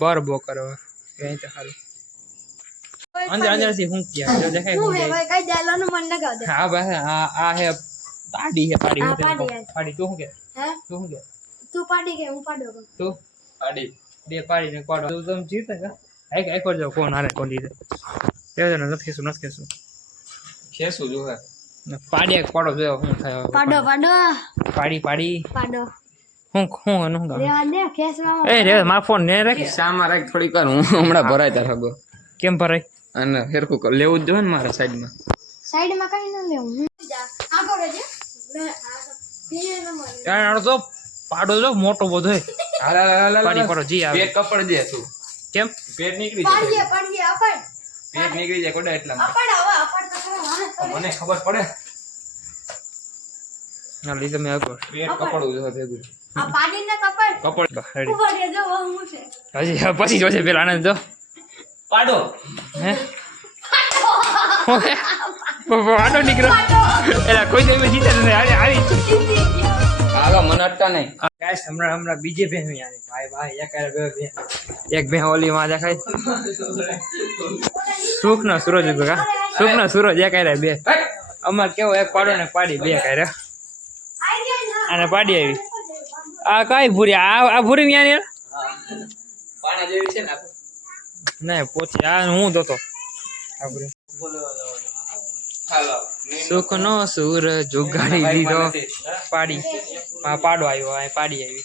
બર બો કરો એ તો સારું અંદર અંદરથી હું ક્યાં? જો દેખાય હું હું હે ભાઈ કઈ દેલાનો મન ન ગાવ દે. હા બસ આ આ હે પાડી હે પાડી હું પાડી પાડી તું હું કે? હે? તું હું કે? તું પાડી કે હું પાડો. તું? પાડી. બે પાડી ને કોડો. તું તમે જીતે કે? એક એક વાર કરજો કોણ હારે કોણ જીતે કેવું છે નથી ખેસું નથી ખેસું ખેસું જો હે. પાડી એક કોડો જોયો શું થાય પાડો પાડો. પાડી પાડી. પાડો. હું હું શું રેવા એ રે મારો ફોન ને રાખ. શામાં રાખ થોડીક વાર હું હમણાં ભરાય તાર હગો કેમ ભરાય? અને હેરખું કર લેવું જ જોઈએ ને મારા સાઈડમાં. સાઈડમાં કઈ ન લેવું. હું જા. આગળ રહેજે તો પાડો જો મોટો બધો હે હાલ હાલ હાલ પાડી પડો જી આવે. પેટ કપડ દે તું. કેમ? પેટ નીકળી પાડીએ જાય પાડીએ અપડ. પેટ નીકળી જાય કોડા એટલા અપડ હવે અપડ તો મને ખબર પડે. ના લીધે મેં આગળ. પેટ કપડું જો ભેગું. આ પાડીને કપડ કપડ રેડી ઊભો રહેજો હું છે. હજી પછી જોશે પેલા આનંદ જો. પાડો. હે? પાડો. નીકળો. એલા કોઈ તો એમાં જીતે આવી આવી આગા મને અટતા નહીં. ગાઈસ હમણાં હમણાં બીજે બેન ભાઈ ભાઈ એક બે બેન એક બેન ઓલી માં દેખાય. સુખ નો સૂરજ કા સુખ નો સૂરજ એક બે. અમાર કેવો એક પાડો ને પાડી બે આઈ અને પાડી આવી. આ કઈ ભૂરી આ આ ભૂરી ન્યા ને? પાણા જેવી છે ને પોચી. આ હું દોતો આ ભૂરી સુખ નો સુર જોગાડી દીધો. પાડી. આ પાડો આવ્યો. આ પાડી આવી.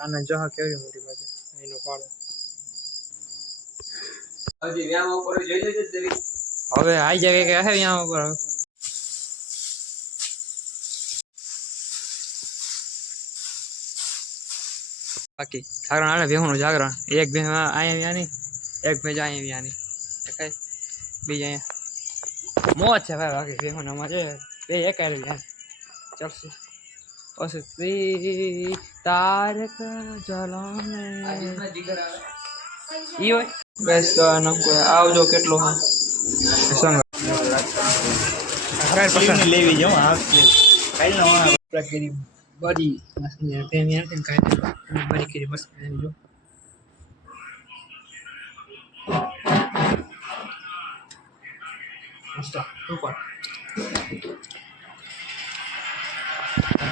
આને જો કેવી મોટી બાજુ? એનો પાડો. હવે આઈ જાય કે હે અહીંયા ઉપર? બાકી જાગરણ હાલે ભેહુનું જાગરણ. એક ભેહ અહીંયા વ્યાની એક ભેજ અહીંયા વ્યાની દેખાય બીજા અહીંયા. મોજ છે ભાઈ બાકી ભેહું આમાં છે બે એક ચાલશે. તારક જલાને ઈ હોય. બસ આનો કોઈ આવજો કેટલો હા સંગ લેવી જાઉં આવશે કાઈ ના વાળા પ્રકરી બડી મસ્તી તે મેં કેમ કાઈ બડી કરી મસ્ત એની જો મસ્ત ઉપર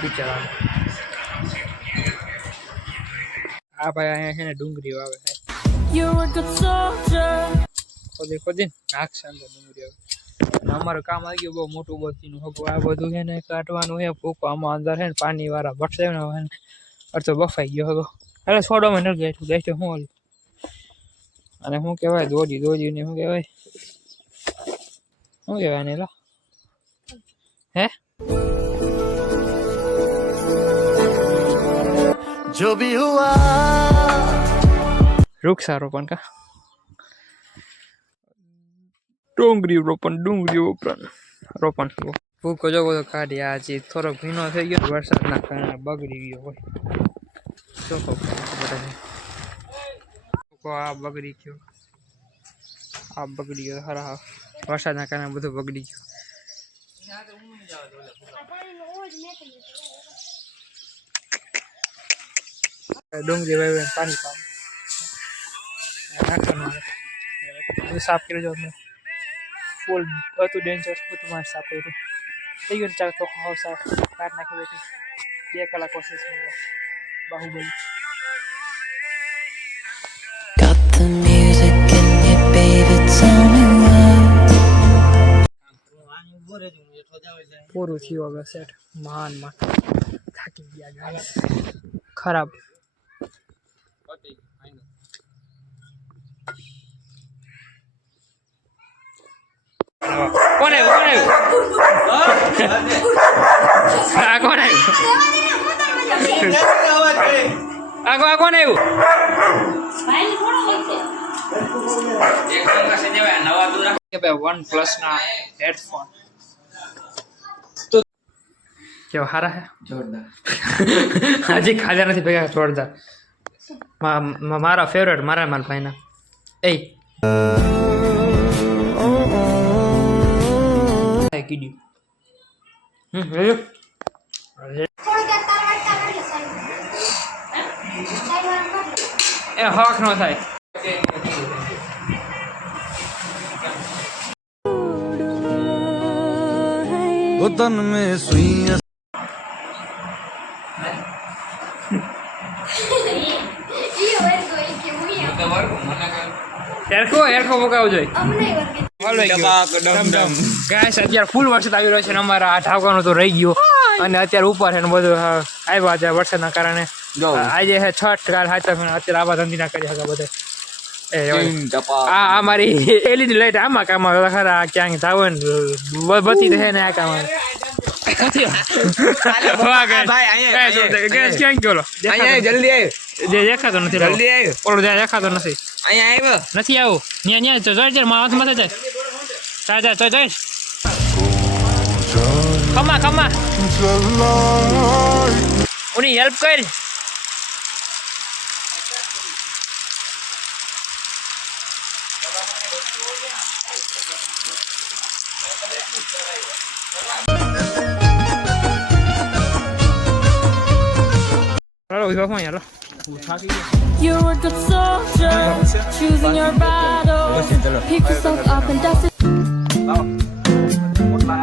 પિક્ચર આવે આ ભાઈ અહીંયા છે ને ડુંગળી વાવે છે ખોદી ખોદી નાખશે અંદર ડુંગળી હવે અને અમારું કામ આવી ગયું બહુ મોટું બધીનું હગું આ બધું છે ને કાઢવાનું છે પોકો અંદર છે ને પાણી વાળા ભટશે ને હવે અડધો બફાઈ ગયો હતો અરે છોડો મને ગેઠું ગેઠું શું ઓલું અને શું કહેવાય દોડી દોડી ને શું કહેવાય? શું કહેવાય ને લા. હે? જો બી હુઆ વૃક્ષારોપણ કા. ડુંગળી રોપણ ડુંગળી રોપણ રોપણ. ભૂકો જો બધો કાઢી. આ જે થોડોક ભીનો થઈ ગયો વરસાદના કારણે બગડી ગયો હોય. ચોખ્ખો આ બગડી ગયો. આ બગડી ગયો. હરા વરસાદના કારણે બધું બગડી ગયું. ડુંગળી ભાઈ પાણી પાવ નાખવાનું સાફ કરી જાવ ફૂલ હતું ડેન્જર બધું મારે સાફ કર્યું થઈ ગયું ચાલો ચોખ્ખો હાવ સાફ કાઢ નાખી બેઠી. બે કલાક કોશિશ કરી બાહુબલી. પૂરું થયું હવે સેટ મહાનમાં થાકી ગયા. ખરાબ. કોણ આવ્યું? કોણ આવ્યું? આ કોણ આવ્યું? આ કો- આ કોણ આવ્યું? કે ભાઈ વન પ્લસના હેડફોન. કેવા હારા હે? જોરદાર. હજી ખાધા નથી ભેગા જોરદાર. મારા ફેવરેટ મારા મારા ભાઈના. એ. આપી દઉં. એ હક ન થાય. વતન મેં સુઈ એરખો એરખો મુકાવજો. અમને ગાઈસ અત્યારે ફૂલ વરસાદ આવી રહ્યો છે ને અમારા આ ઢાંકવાનો તો રહી ગયો. અને અત્યારે ઉપર છે ને બધું આવ્યા છે વરસાદના કારણે. આજે છે છઠ કાલ હાચા અત્યારે આવા ધંધી ના કરી શકા બધે. આ આ એલઈડી લાઈટ આમાં કામ આવે ખરા ક્યાંક ને બતી રહે ને આ કામ આવે. દેખાતો નથી. જલ્દી આવ. દેખાતો નથી. અહીંયા આવ્યો. નથી આવું. ન્યા ન્યા જો જોઈ જાય મારા હાથમાં જાય જા જા તો જઈશ ખમા ખમા ઉની હેલ્પ કર ચાલો ઊભા You're a good soldier, choosing your battle. Pick yourself up and dust it. เราหมดมา